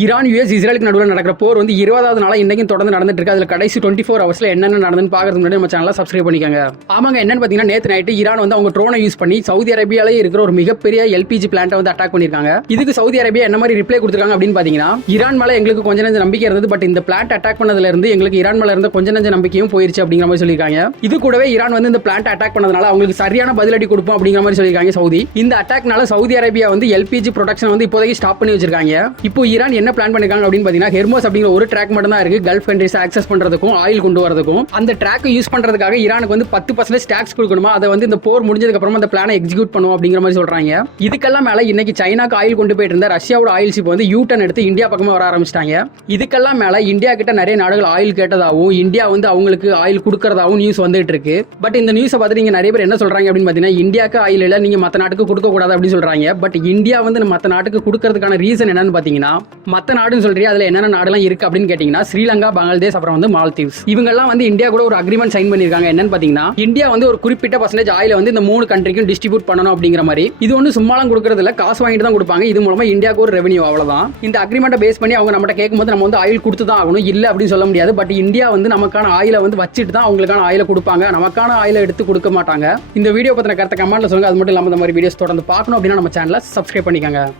Iran US இஸ்ரேலுக்கு நடுவில் நடக்கிற போர் வந்து 20வது நாளா இன்னைக்கும் தொடர்ந்து நடந்துட்டு இருக்கு. அதுல கடைசி 24 ஹவர்ஸ்ல என்னென்ன நடந்துன்னு பாக்கிறதுக்கு முன்னாடி நம்ம சேனலை சப்ஸ்கிரைப் பண்ணிக்கோங்க. ஆமாங்க, என்னன்னு பாத்தீங்கன்னா நேத்து நைட்டு ஈரான் வந்து அவங்க ட்ரோனை யூஸ் பண்ணி சவுதி அரேபியாலே இருக்கிற ஒரு மிகப்பெரிய எல்பிஜி பிளான்ட்டை வந்து அட்டாக் பண்ணிருக்காங்க. இதுக்கு சவுதி அரேபியா என்ன மாதிரி ரிப்ளை கொடுத்திருக்காங்க அப்படின்னு பாத்தீங்கன்னா, ஈரான் மேல எங்களுக்கு கொஞ்ச நஞ்ச நம்பிக்கை இருந்தது, பட் இந்த பிளான்ட் அட்டாக் பண்ணதுல இருந்து எங்களுக்கு ஈரான் மேல இருந்த கொஞ்ச நஞ்ச நம்பிக்கையும் போயிருச்சு அப்படிங்கிற மாதிரி சொல்லியிருக்காங்க. இது கூடவே ஈரான் வந்து இந்த பிளான்ட் அட்டாக் பண்ணதுனால அவங்களுக்கு சரியான பதிலடி கொடுப்போம் அப்படிங்கிற மாதிரி சொல்லியிருக்காங்க சவுதி. இந்த அட்டாக்னால சவுதி அரேபியா வந்து எல்பிஜி ப்ரொடக்ஷன் வந்து இப்போதைக்கு ஸ்டாப் பண்ணி வச்சிருக்காங்க. இப்போ ஈரான் என்ன பிளான் பண்ணிருக்காங்க அப்படின்னு பாத்தீங்கன்னா, ஹெர்மோஸ் அப்படிங்கிற ஒரு ட்ராக் மட்டும் தான் இருக்கு கல்ஃப் கண்ட்ரீஸ் ஆக்சஸ் பண்றதுக்கும் ஆயில் கொண்டு வரதுக்கும். அந்த ட்ராக் யூஸ் பண்றதுக்காக ஈரானுக்கு வந்து 10% டாக்ஸ் கொடுக்கணுமா, அதை வந்து இந்த போர் முடிஞ்சதுக்கு அப்புறம் அந்த பிளானை எக்ஸிக்யூட் பண்ணுவோம் அப்படிங்கிற மாதிரி சொல்றாங்க. இதுக்கெல்லாம் மேல இன்னைக்கு சைனாக்கு ஆயில் கொண்டு போயிட்டு இருந்த ரஷ்யாவோட ஆயில் ஷிப் வந்து யூ டர்ன் எடுத்து இந்தியா பக்கமா வர ஆரம்பிச்சிட்டாங்க. இதுக்கெல்லாம் மேல இந்தியா கிட்ட நிறைய நாடுகள் ஆயில் கேட்டதாகவும் இந்தியா வந்து அவங்களுக்கு ஆயில் கொடுக்கறதாகவும் நியூஸ் வந்துட்டு இருக்கு. பட் இந்த நியூஸை பார்த்து நீங்க நிறைய பேர் என்ன சொல்றாங்க அப்படின்னு பாத்தீங்கன்னா, இந்தியாவுக்கு ஆயில் இல்ல, நீங்க மத்த நாட்டுக்கு கொடுக்க கூடாது அப்படின்னு சொல்றாங்க. பட் இந்தியா வந்து மத்த நாட்டுக்கு கொடுக்கறதுக்கான ரீசன் என்னன்னு பாத்தீங்கன்னா, மத்த நாடுன்னு சொல்றீங்க, அதுல என்னென்ன நாடுலாம் இருக்கு அப்படின்னு கேட்டீங்கன்னா, ஸ்ரீலங்கா, பங்களாதேஷ், அப்புறம் வந்து மால்தீவ்ஸ். இவங்க எல்லாம் வந்து இந்தியா கூட ஒரு அக்ரிமெண்ட் சைன் பண்ணிருக்காங்க. என்னன்னு பாத்தீங்கன்னா, இந்தியா வந்து ஒரு குறிப்பிட்ட பர்சன்டேஜ் ஆயில வந்து இந்த 3 கண்ட்ரிக்கும் டிஸ்ட்ரிபியூட் பண்ணணும் அப்படிங்கிற மாதிரி. இது ஒன்று சும்மாலாம் கொடுக்கறது இல்ல, காசு வாங்கிட்டு தான் கொடுப்பாங்க. இது மூலமா இந்தியாவுக்கு ஒரு ரெவன்யூ, அவ்வளவுதான். இந்த அக்ரிமெண்ட்டை பேஸ் பண்ணி அவங்க நம்ம கேட்கும்போது நம்ம வந்து ஆயில் கொடுத்து தான் ஆகணும், இல்ல அப்படின்னு சொல்ல முடியாது. பட் இந்தியா வந்து நமக்கான ஆயில வந்து வச்சுட்டு தான் அவங்களுக்கான ஆயில கொடுப்பாங்க, நமக்கான ஆயில எடுத்து கொடுக்க மாட்டாங்க. இந்த வீடியோ பத்தின கருத்தை கமெண்ட்ல சொல்லுங்க. அது மட்டும் இல்லாம இந்த மாதிரி வீடியோஸ் தொடர்ந்து பார்க்கணும் அப்படின்னா நம்ம சேனலை சப்ஸ்கிரைப் பண்ணிக்கோங்க.